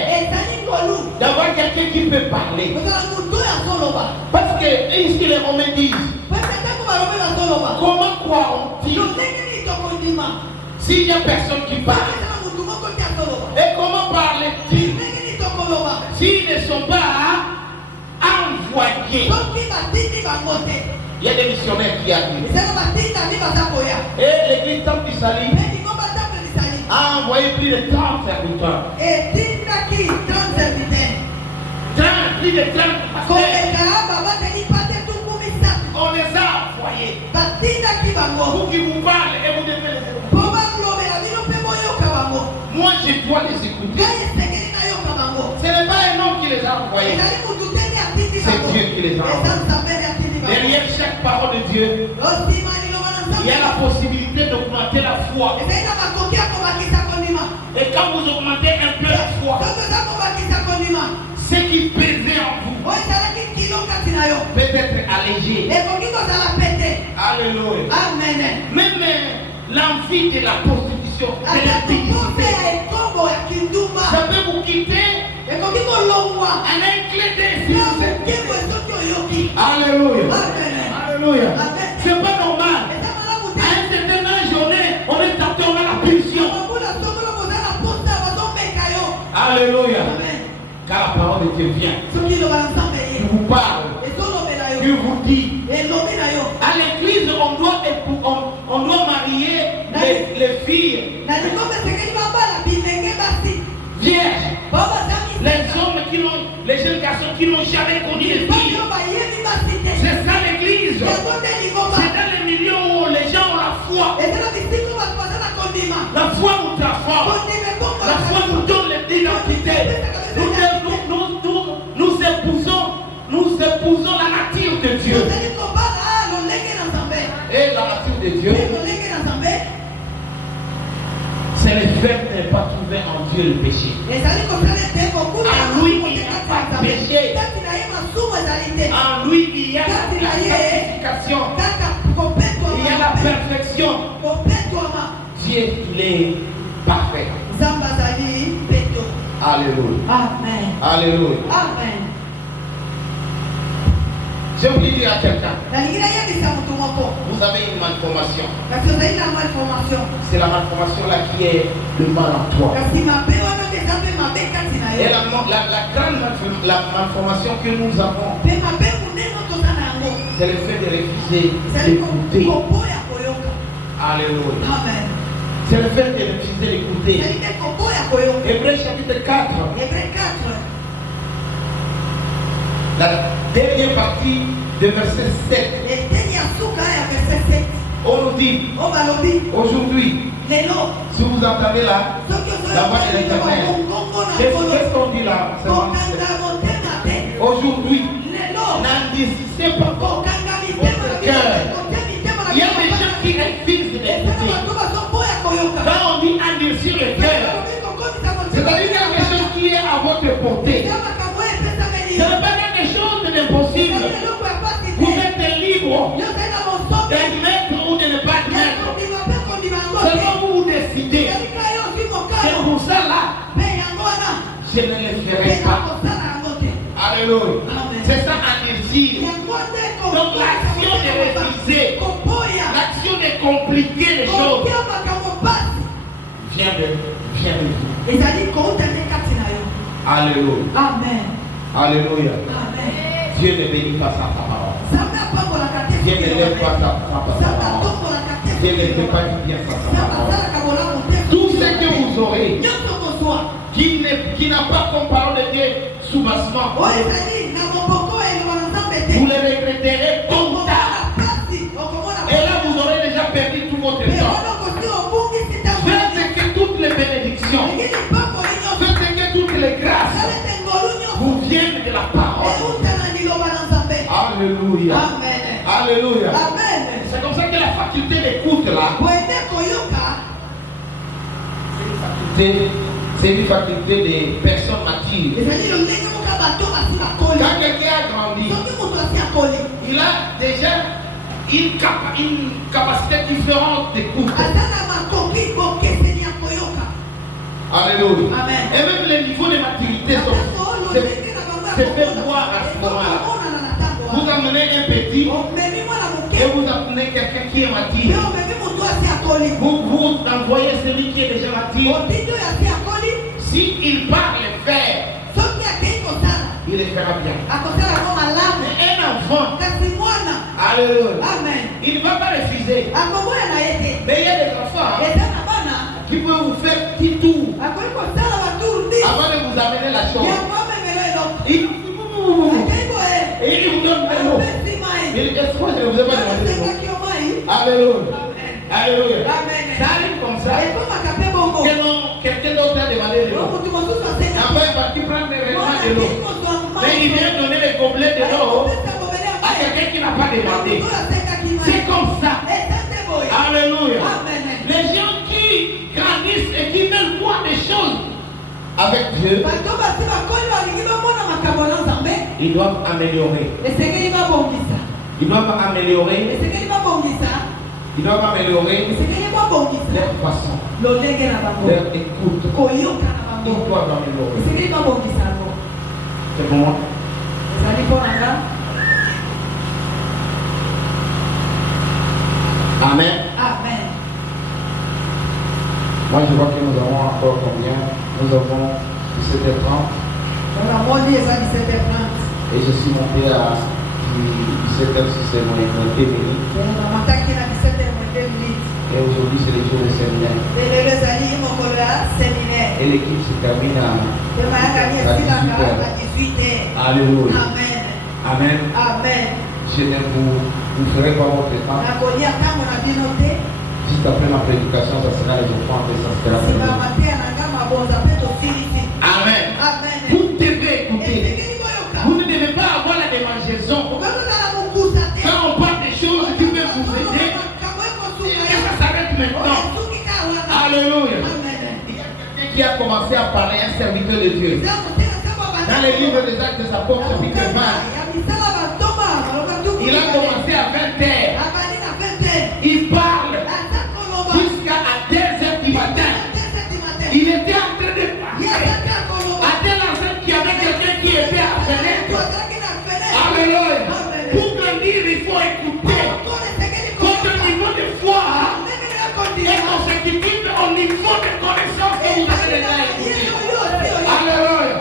d'avoir quelqu'un qui peut parler. Parce que, et ce que les Romains disent, comment croiront-ils s'il n'y a personne qui parle? Et comment parlent-ils s'ils ne sont pas envoyés? Il y a des missionnaires qui arrivent. Et l'église Temple du Salut a envoyé plus de 30 serviteurs. Plus de 30 pasteurs. On les a envoyés pour qu'ils vous parlent et vous devez les écouter. Moi, je dois les écouter. Ce n'est pas un homme qui les a envoyés. C'est Dieu qui les a envoyés. Derrière chaque parole de Dieu, il y a la possibilité d'augmenter la foi. Et quand vous augmentez un peu la foi, ce qui pesait en vous peut être allégé. Alléluia. Même l'envie de la prostitution, de l'impudicité, ça peut vous quitter en un clé d'esprit. Alléluia. Alléluia. C'est pas normal. À un certain âge, on est tenté, on a la pulsion. Alléluia. Car la parole de Dieu vient. Il vous parle. Il vous dit. À l'église, on doit marier les filles vierges. Les jeunes garçons qui n'ont jamais connu les filles. C'est ça l'église. C'est dans les milieux où les gens ont la foi. La foi nous transforme. La foi nous donne l'identité. Nous épousons la nature de Dieu. Et la nature de Dieu, c'est le fait de ne pas trouver en Dieu le péché. En lui, il n'y a pas de péché. En lui, il y a la sanctification. Il y a la perfection. Dieu, il est parfait. Alléluia. Amen. Alléluia. Amen. J'ai oublié de dire à quelqu'un, Vous avez une malformation. malformation. C'est la malformation là qui est le mal en toi. Et la malformation que nous avons, c'est le fait de refuser d'écouter. Alléluia. Amen. C'est le fait de refuser d'écouter. Hébreux chapitre 4. La dernière partie de verset 7. On nous dit aujourd'hui, si vous entendez la voix de l'Éternel, qu'est-ce qu'on dit là? Aujourd'hui, n'endurcissez pas votre cœur. Il y a des gens qui refusent d'écouter. Quand on dit endurcir le cœur, c'est-à-dire quelque chose qui est à votre portée. Ce n'est pas quelque chose d'impossible. Vous êtes libre d'admettre ou de ne pas admettre. Seulement vous décidez. je ne le ferai pas. Alléluia. C'est ça un désir. Donc l'action de refuser, l'action de compliquer les choses, vient de vous. Alléluia. Amen. Alléluia. Amen. Dieu ne bénit pas sa parole. Dieu ne lève pas sa parole. Dieu ne fait pas du bien sa parole. Tout ce que vous aurez qui n'a pas comme parole de Dieu sous bassement, vous le regretterez tôt ou tard. Et là, vous aurez déjà perdu tout votre temps. Faites que toutes les bénédictions, faites que toutes les grâces vous viennent de la parole. Alléluia. Amen. Alléluia. Amen. C'est comme ça que la faculté d'écoute là, c'est une faculté de personnes matures. Quand quelqu'un a grandi, il a déjà une capacité différente d'écoute. Alléluia. Amen. Et même les niveaux de maturité se fait voir à ce moment-là. Vous amenez un petit et vous amenez quelqu'un qui est mature. Vous envoyez celui qui est déjà mature. S'il parle et fait, il le fera bien. Mais un enfant, alléluia, il ne va pas refuser. Mais il y a des enfants qui peuvent vous faire petit tour avant de vous amener la chose. Il vous donne un mot. Est-ce que je ne vous ai pas demandé de mot? Alléluia. Alléluia. Ça arrive comme ça. Que non, quelqu'un d'autre a demandé de l'eau. Après, il va prendre les vêtements de l'eau. Mais il vient donner les gobelets de l'eau à quelqu'un qui n'a pas demandé. C'est comme ça. Alléluia. Les gens qui grandissent et qui veulent voir des choses avec Dieu, ils doivent améliorer. Ils doivent améliorer. Ils doivent améliorer leur façon, leur écoute. Ils doivent améliorer. C'est bon? Amen. Amen. Moi, je vois que nous avons encore combien? Nous avons 17h30. Et je suis monté à 17h si c'est mon école. Et aujourd'hui, c'est le jour de séminaire. Et l'équipe se termine à 18h. Alléluia. Amen. Amen. Je ne vous ferai pas votre temps. Juste après ma prédication, ça sera les enfants et ça sera le Amen. Vous devez écouter. Vous ne devez pas avoir la démangeaison. Quand on parle des choses qui peuvent vous aider, et ça s'arrête maintenant. Alléluia. Il y a quelqu'un qui a commencé à parler, un serviteur de Dieu. Dans les livres des Actes des Apôtres, chapitre 20, il a commencé à 20h. Il parle jusqu'à 2h du matin. Il était en train de parler à tel enseigne qu'il y avait quelqu'un qui était à la fenêtre. Alléluia. Pour grandir, il faut écouter. Votre niveau de foi est consécutif au niveau de connaissance que vous avez déjà écouté. Alléluia.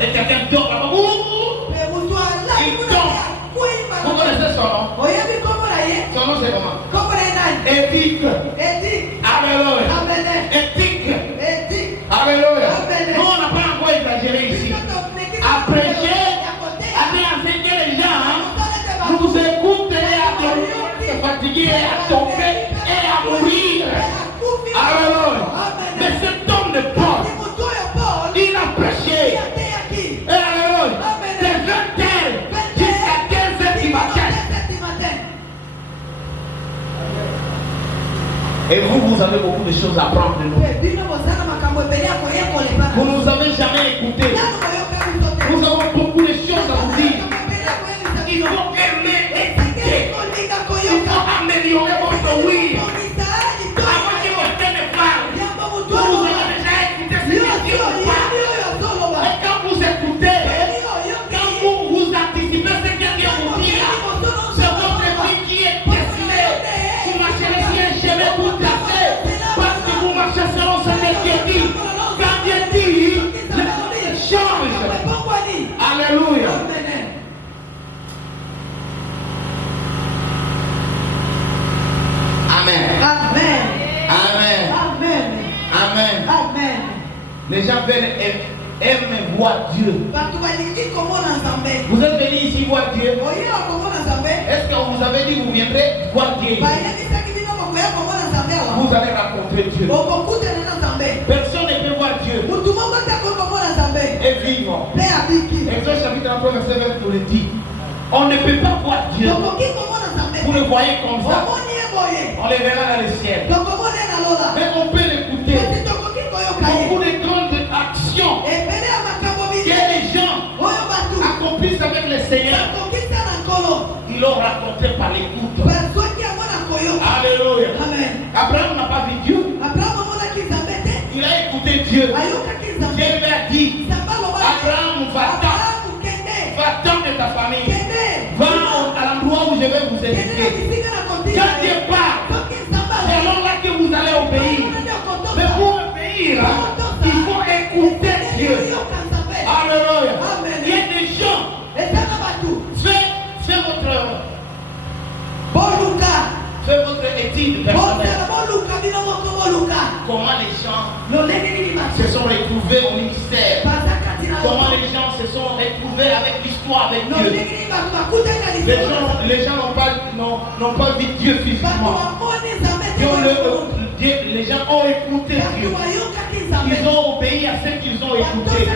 Et quelqu'un dort là-bas. Il dort. Vous connaissez son nom? Son nom c'est comment? Éthique. Alléluia. Éthique. Alléluia. Nous on n'a pas encore exagéré ici. À prêcher, à enseigner les gens, vous vous écoutez à dormir, à se fatiguer, à tomber et à mourir. Alléluia. Mais cet homme de Paul, il a prêché. Et alléluia. De 20h jusqu'à 15h du matin. Et vous avez beaucoup de choses à apprendre de nous. Vous ne nous avez jamais écoutés. Nous avons beaucoup de choses à vous dire. Il faut aimer écouter. Il faut améliorer votre oui. Avant que votre ne parle, vous avez déjà écouté ce que Dieu Amen. Amen. Les gens aiment voir Dieu. Batu balingi komona Nzambe. Vous êtes venus ici voir Dieu. Oyo komona Nzambe. Est-ce qu'on vous avait dit que vous viendrez voir Dieu? Bayebisaki bino bokoya komona Nzambe awa. Vous allez rencontrer Dieu. Bokokutana na Nzambe. Personne ne peut voir Dieu Mutu moko te komona Nzambe. et vivre. Pe abiki. Exode chapitre 33 verset 20 nous le dit. On ne peut pas voir Dieu. Bokoki komona Nzambe. Vous le voyez comme ça. Omoni eboye. On le verra dans le ciel. Tokomona na lola. Mais on peut l'écouter. Eti tokoki koyoka ye. Beaucoup de grandes actions Ebele ya makambo que minene. les gens Oyo batu. accomplissent avec le Seigneur, Bakokisa na nkolo. ils l'ont raconté par l'écoute. Bazwaki yango na koyoka. Alléluia. Amen. Abraham n'a pas vu Dieu. Abraham amonaki Nzambe te. Il a écouté Dieu. Ayokaki Nzambe. Dieu lui a dit, Nzambe alobaki. Abraham, va-t'en. Abraham, kende. Va-t'en de ta famille. Kende. Va à l'endroit où je vais vous Kende na éduquer. bisika na kotika. Quand Dieu part, Soki Nzambe c'est alors là que vous allez obéir. Mais pour obéir, il faut écouter Dieu. Alléluia. Il y a des gens, faites votre étude personnelle. Comment les gens se sont retrouvés au ministère. Comment les gens se sont retrouvés avec l'histoire avec Dieu. Les gens n'ont pas vu Dieu physiquement. Les gens ont écouté Dieu. Ils ont obéi à ce qu'ils ont écouté. Et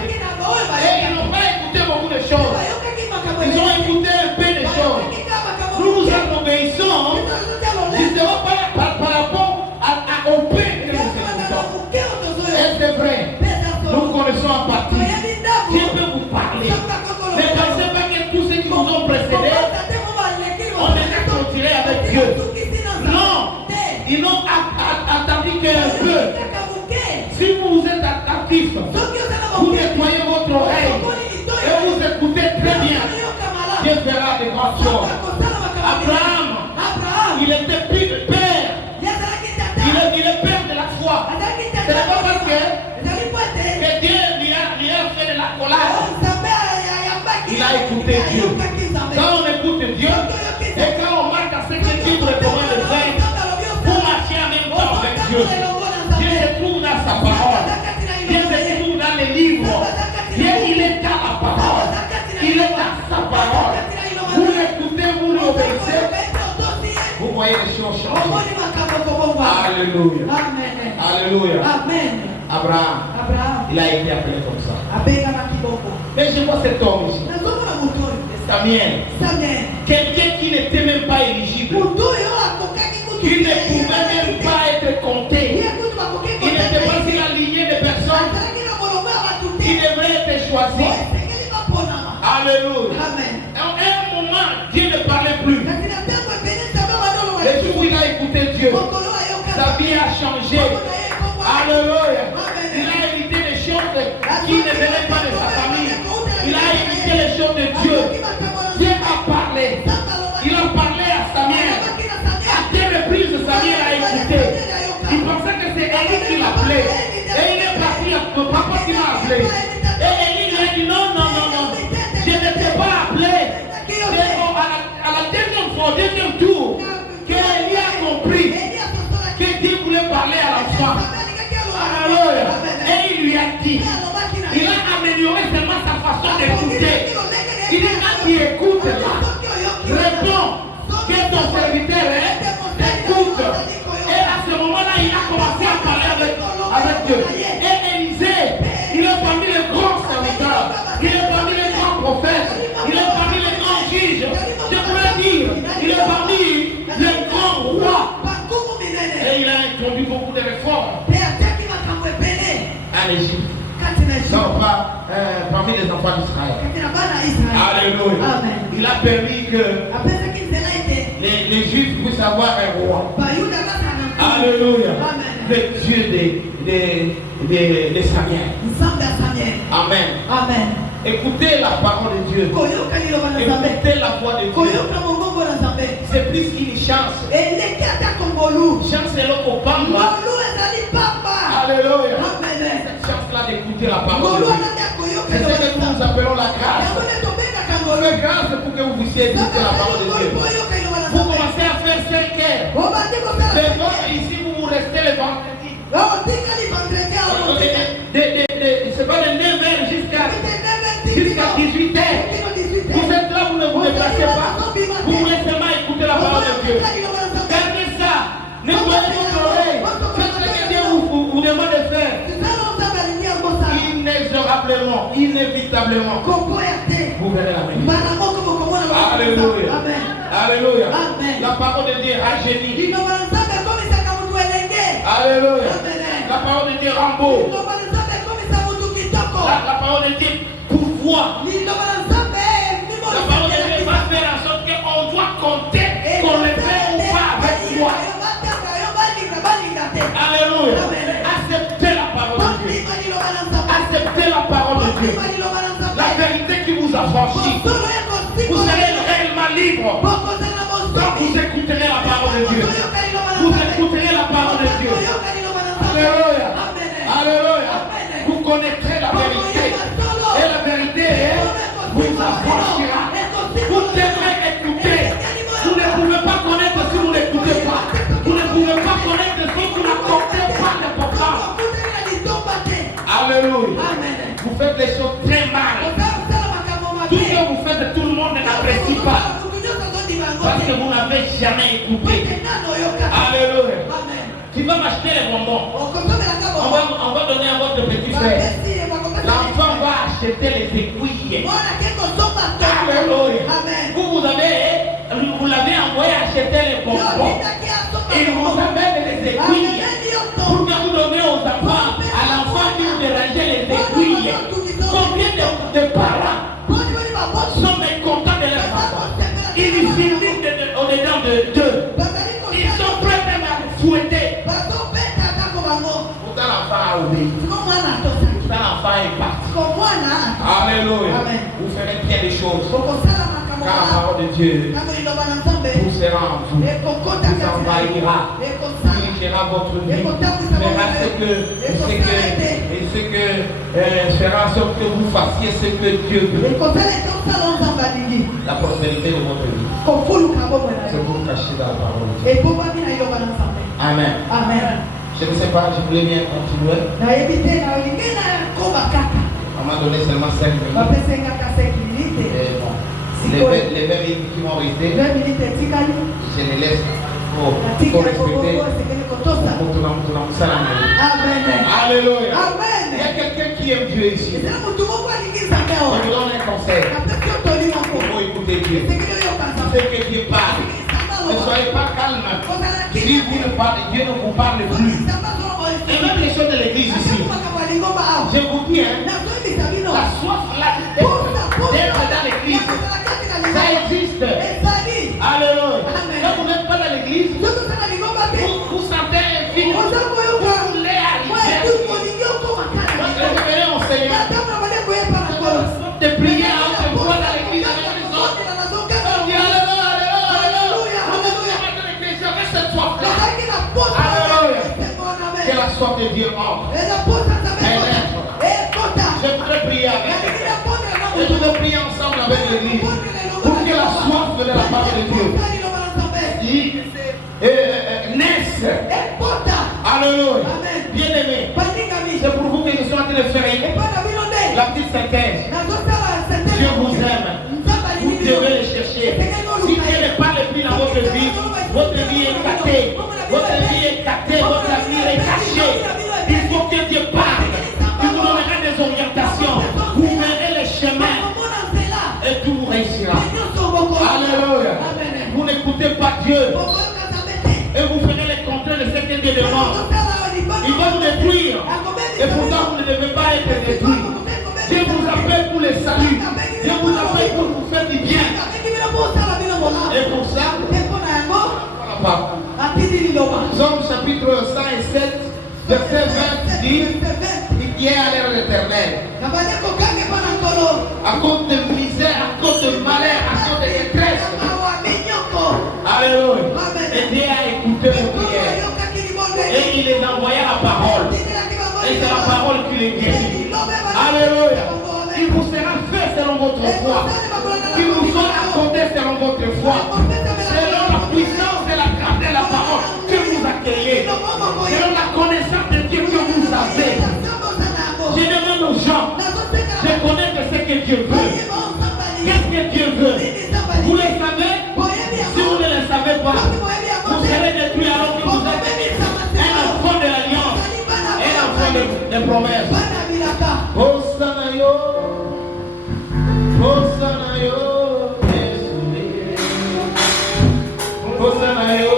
ils n'ont pas écouté beaucoup de choses. Ils ont écouté un peu de choses. Nous obéissons justement par rapport au peu que nous écoutons. Est-ce vrai? Nous connaissons en partie. Dieu peut vous parler. Ne pensez pas que tous ceux qui vous ont précédé ont déjà continué avec Dieu. Non, ils n'ont attendu qu'un peu. Si vous êtes attentif, vous nettoyez votre oreille et vous écoutez très bien, Dieu fera des grandes choses. Abraham, il était père. Il est père de la foi. Ce n'est pas parce que Dieu lui a fait de la colère. Il a écouté Dieu. Quand on écoute Dieu et quand on marque à ce que Dieu recommande de faire, pour marcher en même temps avec Dieu, Dieu se trouve dans sa parole. Dieu se trouve dans les livres. Dieu, il est dans la parole. Il est dans sa parole. Vous l'écoutez, vous l'obéissez. Vous voyez les choses changer. Alléluia. Alléluia. Abraham, il a été appelé comme ça. Mais je vois cet homme ici. Samuel. Quelqu'un qui n'était même pas éligible. Qui ne pouvait même pas être compté. Il n'était pas sur la lignée des personnes qui devraient être choisies. Alléluia. À un moment, Dieu ne parlait plus. Le jour où il a écouté Dieu, sa vie a changé. Alléluia. Il a évité les choses qui ne venaient pas de sa famille. Il a évité les choses de Dieu. Dieu a parlé. Il a parlé à Samuel. À quelle reprise Samuel a écouté. Il pensait que c'est Élie qui l'appelait. Et il est parti à papa qui m'a appelé. Et Élie lui a dit non. Je ne t'ai pas appelé. C'est à la deuxième fois, au deuxième tour, qu'Élie a compris que Dieu voulait parler à l'enfant. Alléluia. Et il lui a dit, il a amélioré seulement sa façon d'écouter. Il dit, quand tu écoutes là, réponds que ton serviteur écoute. Et à ce moment-là, il a commencé à parler avec Dieu. Et Élisée, il est parmi les grands serviteurs, il est parmi les grands prophètes, il est parmi les grands juges. Je pourrais dire, il est parmi les grands rois. Et il a introduit beaucoup de réformes en Égypte. Non, pas parmi les enfants d'Israël. Alléluia. Il a permis que les Juifs puissent avoir un roi. Alléluia. Le Dieu de Samuel. Amen. Écoutez la parole de Dieu. Écoutez la voix de Dieu. C'est plus qu'une chance. Chance est là pour Pamba. Alléluia. Cette chance-là d'écouter la parole de Dieu. C'est ce que nous appelons la grâce. La grâce pour que vous puissiez écouter la parole de Dieu. Vous commencez à faire 5 heures. Ici, vous restez le vendredi. inévitablement, vous verrez la vérité. Alléluia. Alléluia. La parole de Dieu rajeunit. Alléluia. La parole de Dieu rend beau. La parole de Dieu pourvoit. La parole de Dieu va faire en sorte qu'on doit compter qu'on le fait ou pas avec toi. Alléluia. Acceptez la parole de Dieu. Acceptez la parole de Dieu. La vérité qui vous affranchit. Vous serez réellement libre. Quand vous écouterez la parole de Dieu. Vous écouterez la parole de Dieu. Alléluia. Alléluia. Vous connaîtrez la vérité. Et la vérité vous affranchira. Vous devrez écouter. Vous ne pouvez pas connaître si vous n'écoutez pas. Vous ne pouvez pas connaître si vous n'accordez pas l'importance. Alléluia. Vous faites des choses très mal. Tout ce que vous faites, tout le monde n'apprécie pas. Parce que vous n'avez jamais écouté. Alléluia. Tu vas m'acheter les bonbons. On va donner à votre petit frère. L'enfant va acheter les aiguilles. Alléluia. Vous l'avez envoyé acheter les bonbons. Il vous amène les aiguilles. Pour que vous donnez aux enfants, à l'enfant qui vous dérangez les aiguilles. Combien de parents sont mécontents de leur enfant? Ils finissent au-dedans d'eux. Ils sont prêts même à vous fouetter. Pourtant l'enfant a obéi. Pourtant l'enfant est parti. Alléluia. Vous ferez bien des choses. Car la parole de Dieu vous sera en vous. Vous envahira. Dirigera votre vie. Fera en sorte que vous fassiez ce que Dieu veut. La prospérité de votre vie. C'est pour cacher dans la parole de Dieu. Amen. Je ne sais pas, je voulais bien continuer. On m'a donné seulement 5 minutes. Et bon, les 20 minutes qui m'ont resté, je les laisse pour respecter. Alléluia. Il y a quelqu'un qui aime Dieu ici. Je vous donne un conseil. Il faut écouter Dieu. C'est que Dieu parle. Ne soyez pas calme. Si Dieu ne vous parle plus. Et même les choses de l'église ici. Je vous dis, la soif d'être dans l'église, ça existe. Alléluia. Quand vous n'êtes pas dans l'église, vous sentez un film. Vous voulez arriver. Moi, je vais enseigner. De prier à haute voix dans l'église avec les autres. On dit alléluia. Reste cette soif-là. Alléluia. Que la soif de Dieu entre. Je voudrais prier avec vous. Je voudrais prier ensemble avec l'église. Pour que la soif de la parole de Dieu naisse. Alléluia. Bien aimé. C'est pour vous que je suis en train de faire la petite synthèse. Dieu vous aime. Vous devez le chercher. Si Dieu ne parle plus dans votre vie est gâtée. Votre vie est gâtée. Votre vie est cachée. Il faut que Dieu parle. Il vous donnera des orientations. Vous verrez les chemins. Et tout réussira. Alléluia. Vous n'écoutez pas Dieu. Et vous ferez les contraires de ce que Dieu demande. Il va vous détruire. Et pourtant vous ne devez pas être détruit. Dieu vous appelle pour le salut. Dieu vous appelle pour vous faire du bien. Et pour ça, Psaume chapitre 107, verset 20 dit, il y a à l'ère éternelle. À cause de misère, à cause de malheur, à cause de détresse. Alléluia. Et Dieu a écouté vos prières. Et il les envoya la parole. Et c'est la parole qui les guérit. Alléluia. Il vous sera fait selon votre foi. Il vous sera accordé selon votre foi. Selon la puissance et la grandeur de la parole que vous accueillez. Selon la connaissance de Dieu que vous avez. Je demande aux gens de connaître ce que Dieu veut. Qu'est-ce que Dieu veut? Vous le savez? Si vous ne le savez pas, vous serez détruit alors que vous êtes un enfant de l'alliance, un enfant de promesse. Hosana yo,